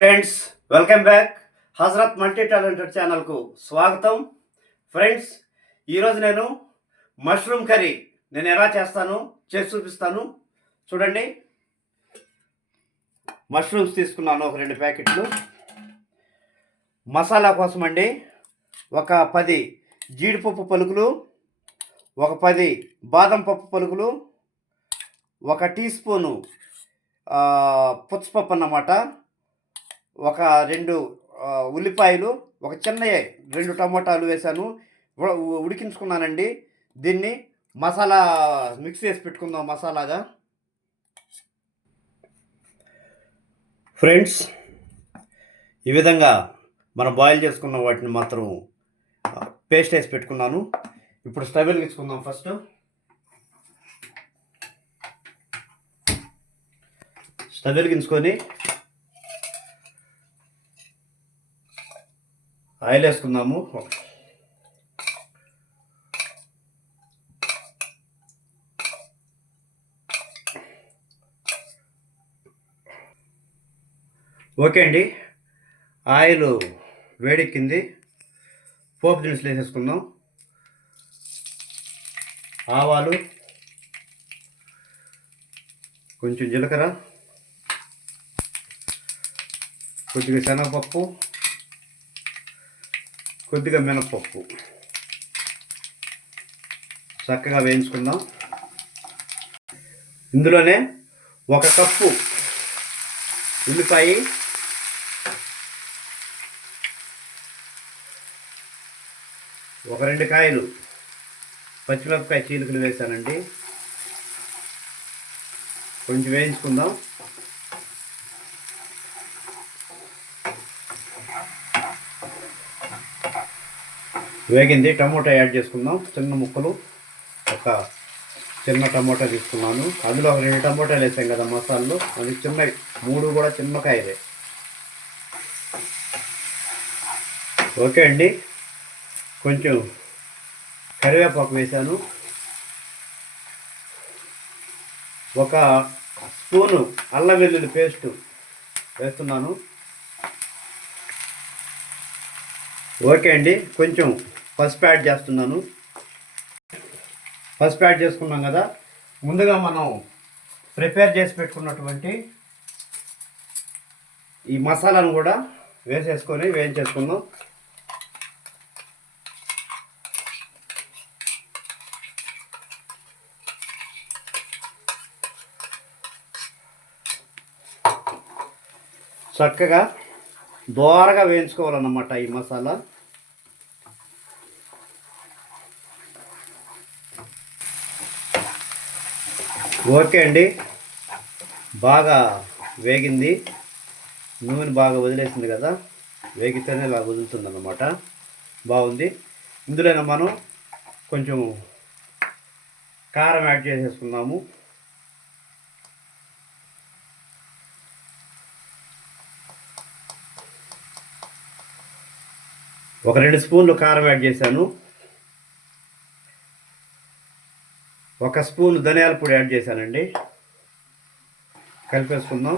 Friends, welcome back. Hazrat multi talented ఛానల్కు స్వాగతం. Friends, ఈరోజు నేను మష్రూమ్ కర్రీ ఎలా చేసి చూపిస్తాను. చూడండి, మష్రూమ్స్ తీసుకున్నాను ఒక 2 ప్యాకెట్లు. మసాలా కోసం అండి ఒక 10 జీడిపప్పు పలుకులు, ఒక 10 బాదం పప్పు పలుకులు, ఒక టీ స్పూను పుచ్చపప్పు అన్నమాట, ఒక 2 ఉల్లిపాయలు, ఒక చిన్నయే 2 టమోటాలు వేసాను, ఉడికించుకున్నానండి. దీన్ని మసాలా మిక్స్ చేసి పెట్టుకుందాం మసాలాగా. ఫ్రెండ్స్, ఈ విధంగా మనం బాయిల్ చేసుకున్న వాటిని మాత్రం పేస్ట్ వేసి పెట్టుకున్నాను. ఇప్పుడు స్టవ్ వెలిగించుకుందాం. ఫస్ట్ స్టవ్ వెలిగించుకొని ఆయిల్ వేసుకుందాము. ఓకే అండి, ఆయిల్ వేడెక్కింది. పోపు దినుసులు వేసేసుకుందాం. ఆవాలు, కొంచెం జీలకర్ర, కొద్దిగా శనగపప్పు, కొద్దిగా మినపప్పు చక్కగా వేయించుకుందాం. ఇందులోనే 1 కప్పు ఉల్లిపాయ, ఒక 2 కాయలు పచ్చిమిరపకాయ చీలికలు వేసానండి. కొంచెం వేయించుకుందాం. వేగింది. టమోటా యాడ్ చేసుకుందాం. చిన్న ముక్కలు, ఒక చిన్న టమోటా తీసుకున్నాను. అందులో ఒక 2 టమోటాలు వేసాం కదా మసాలాలు, అది 3 కూడా చిన్న కాయలే. ఓకే అండి, కొంచెం కరివేపాకు వేసాను. ఒక స్పూను అల్లం వెల్లుల్లి పేస్ట్ వేస్తున్నాను. ఓకే అండి, కొంచెం పసుపు యాడ్ చేస్తున్నాను. పసుపు యాడ్ చేసుకున్నాం కదా, ముందుగా మనం ప్రిపేర్ చేసి పెట్టుకున్నటువంటి ఈ మసాలాను కూడా వేసేసుకొని వేయించేసుకుందాం. చక్కగా దోరగా వేయించుకోవాలన్నమాట ఈ మసాలా. ఓకే అండి, బాగా వేగింది. నూనె బాగా వదిలేసింది కదా, వేగితేనే ఇలా వదులుతుంది అన్నమాట. బాగుంది. ఇందులోనే మనం కొంచెం కారం యాడ్ చేసేసుకున్నాము. ఒక 2 స్పూన్లు కారం యాడ్ చేశాను. 1 స్పూన్ ధనియాల పొడి యాడ్ చేశానండి. కలిపేసుకుందాం.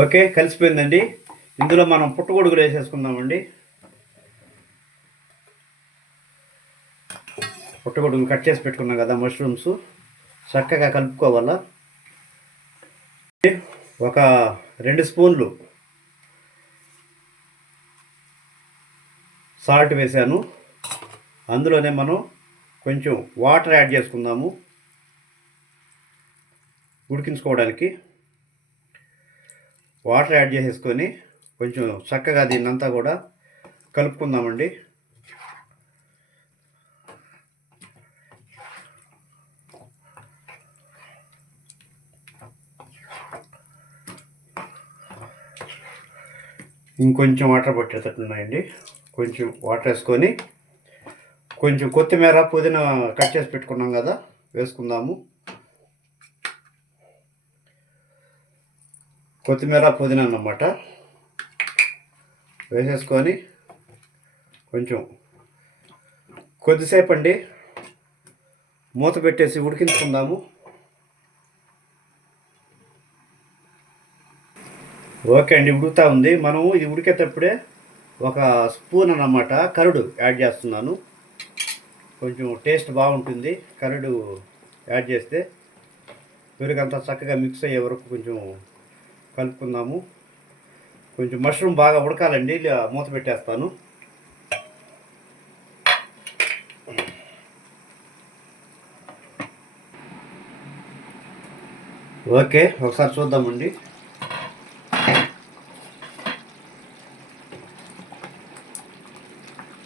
ఓకే, కలిసిపోయిందండి. ఇందులో మనం పుట్టగొడుగులు వేసేసుకుందామండి. పుట్టగొడుగులు కట్ చేసి పెట్టుకున్నాం కదా మష్రూమ్స్, చక్కగా కలుపుకోవాలా. ఒక 2 స్పూన్లు సాల్ట్ వేసాను. అందులోనే మనం కొంచెం వాటర్ యాడ్ చేసుకుందాము ఉడికించుకోవడానికి. వాటర్ యాడ్ చేసేసుకొని కొంచెం చక్కగా దీన్నంతా కూడా కలుపుకుందామండి. ఇంకొంచెం వాటర్ పట్టేటట్టున్నాయండి. కొంచెం వాటర్ వేసుకొని కొంచెం కొత్తిమీర, పుదీనా కట్ చేసి పెట్టుకున్నాం కదా వేసుకుందాము. కొత్తిమీర, పుదీనా అన్నమాట వేసేసుకొని కొంచెం కొద్దిసేపు అండి మూత పెట్టేసి ఉడికించుకుందాము. ఓకే అండి, ఉడుకుతా ఉంది. మనం ఇది ఉడికేటప్పుడే ఒక స్పూన్ అన్నమాట కరుడు యాడ్ చేస్తున్నాను. కొంచెం టేస్ట్ బాగుంటుంది కరుడు యాడ్ చేస్తే. పెరుగంతా చక్కగా మిక్స్ అయ్యే వరకు కొంచెం కలుపుకుందాము. కొంచెం మష్రూమ్ బాగా ఉడకాలండి, మూత పెట్టేస్తాను. ఓకే, ఒకసారి చూద్దామండి.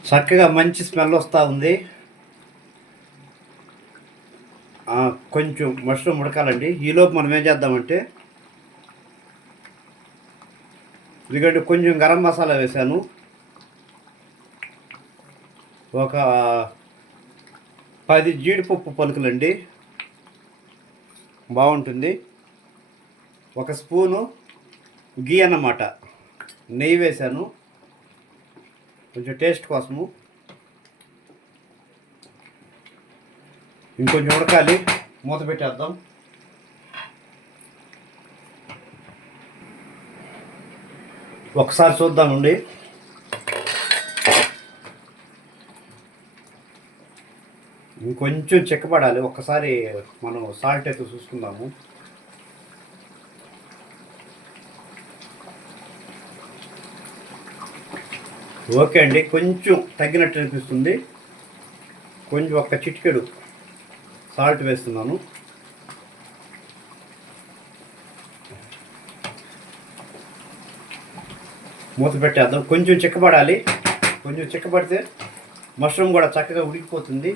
చక్కగా మంచి స్మెల్ వస్తూ ఉంది. కొంచెం మష్రూమ్ ఉడకాలండి. ఈలోపు మనం ఏం చేద్దామంటే, ఎందుకంటే కొంచెం గరం మసాలా వేశాను, ఒక 10 జీడిపప్పు పలుకులండి, బాగుంటుంది. ఒక స్పూను గీ అన్నమాట, నెయ్యి వేశాను కొంచెం టేస్ట్ కోసము. ఇంకొంచెం ఉడకాలి, మూత పెట్టేద్దాం. ఒకసారి చూద్దామండి. ఇంకొంచెం చిక్కపడాలి, ఒక్కసారి మనం సాల్ట్ అయితే చూసుకుందాము. ఓకే అండి, కొంచెం తగ్గినట్టు అనిపిస్తుంది. కొంచెం ఒక్క చిటికెడు సాల్ట్ వేస్తున్నాను. మూత పెట్టేద్దాం. కొంచెం చిక్కబడాలి, కొంచెం చిక్కబడితే మష్రూమ్ కూడా చక్కగా ఉడికిపోతుంది.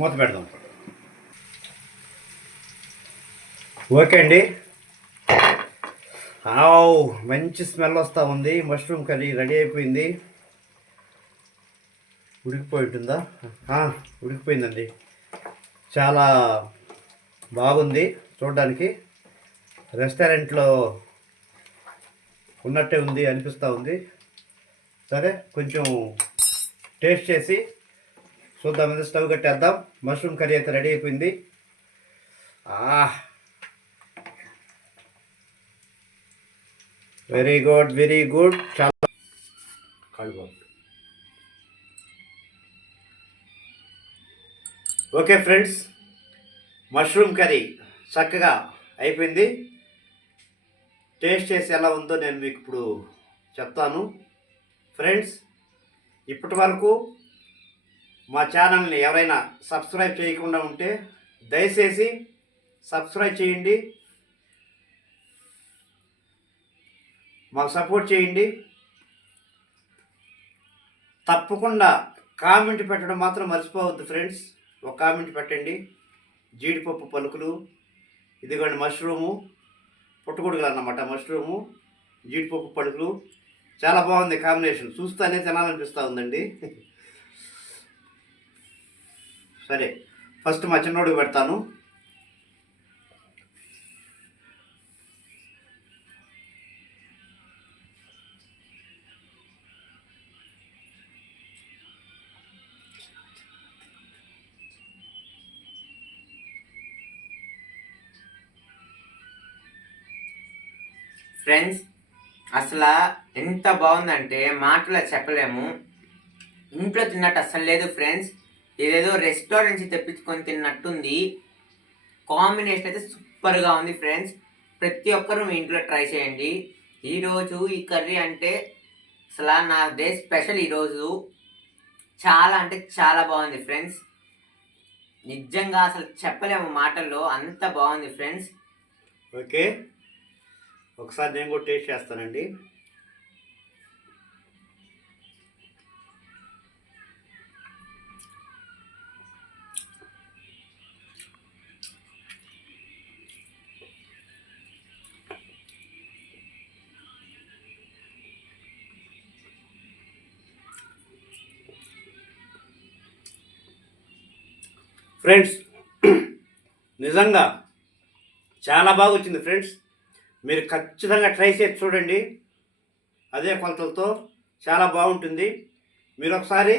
మూత పెడదాం. ఓకే అండి, మంచి స్మెల్ వస్తూ ఉంది. మష్రూమ్ కర్రీ రెడీ అయిపోయింది. ఉడికిపోయి ఉంటుందా? ఉడికిపోయిందండి. చాలా బాగుంది, చూడడానికి రెస్టారెంట్లో ఉన్నట్టే ఉంది అనిపిస్తూ ఉంది. సరే, కొంచెం టేస్ట్ చేసి చూద్దాం. మీద స్టవ్ కట్టేద్దాం. మష్రూమ్ కర్రీ అయితే రెడీ అయిపోయింది. Very good, very good. చాలా ఓకే ఫ్రెండ్స్, మష్రూమ్ కర్రీ చక్కగా అయిపోయింది. టేస్ట్ చేసి ఎలా ఉందో నేను మీకు ఇప్పుడు చెప్తాను. ఫ్రెండ్స్, ఇప్పటి వరకు మా ఛానల్ని ఎవరైనా సబ్స్క్రైబ్ చేయకుండా ఉంటే దయచేసి సబ్స్క్రైబ్ చేయండి, మాకు సపోర్ట్ చేయండి. తప్పకుండా కామెంట్ పెట్టడం మాత్రం మర్చిపోవద్దు ఫ్రెండ్స్. ఒక కామెంట్ పెట్టండి. జీడిపప్పు పలుకులు, ఇదిగోండి మష్రూము, పుట్టగొడుగులు అన్నమాట. మష్రూము, జీడిపప్పు పలుకులు, చాలా బాగుంది కాంబినేషన్. చూస్తేనే తినాలనిపిస్తూ ఉందండి. సరే, ఫస్ట్ మా చిన్నోడికి పెడతాను. ఫ్రెండ్స్, అసలు ఎంత బాగుందంటే మాటలో చెప్పలేము. ఇంట్లో తిన్నట్టు అసలు లేదు ఫ్రెండ్స్. ఏదేదో రెస్టారెంట్ నుంచి తెప్పించుకొని తిన్నట్టుంది. కాంబినేషన్ అయితే సూపర్గా ఉంది ఫ్రెండ్స్. ప్రతి ఒక్కరూ మీ ఇంట్లో ట్రై చేయండి. ఈరోజు ఈ కర్రీ అంటే అసలు నా డే స్పెషల్. ఈరోజు చాలా అంటే చాలా బాగుంది ఫ్రెండ్స్. నిజంగా అసలు చెప్పలేము మాటల్లో, అంత బాగుంది ఫ్రెండ్స్. ఓకే, ఒకసారి నేను కూడా టేస్ట్ చేస్తానండి. ఫ్రెండ్స్, నిజంగా చాలా బాగా వచ్చింది ఫ్రెండ్స్. మీరు ఖచ్చితంగా ట్రై చేసి చూడండి, అదే కొలతలతో చాలా బాగుంటుంది. మీరు ఒకసారి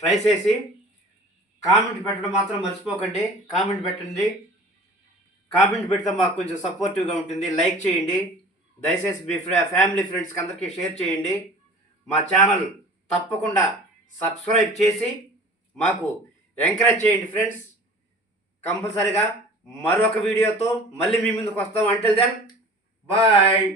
ట్రై చేసి కామెంట్ పెట్టడం మాత్రం మర్చిపోకండి. కామెంట్ పెట్టండి. కామెంట్ పెడితే మాకు కొంచెం సపోర్టివ్గా ఉంటుంది. లైక్ చేయండి, దయచేసి మీ ఫ్యామిలీ ఫ్రెండ్స్కి అందరికీ షేర్ చేయండి. మా ఛానల్ తప్పకుండా సబ్స్క్రైబ్ చేసి మాకు ఎంకరేజ్ చేయండి ఫ్రెండ్స్. కంపల్సరిగా మరొక వీడియోతో మళ్ళీ మీ ముందుకు వస్తాం. Until then bye.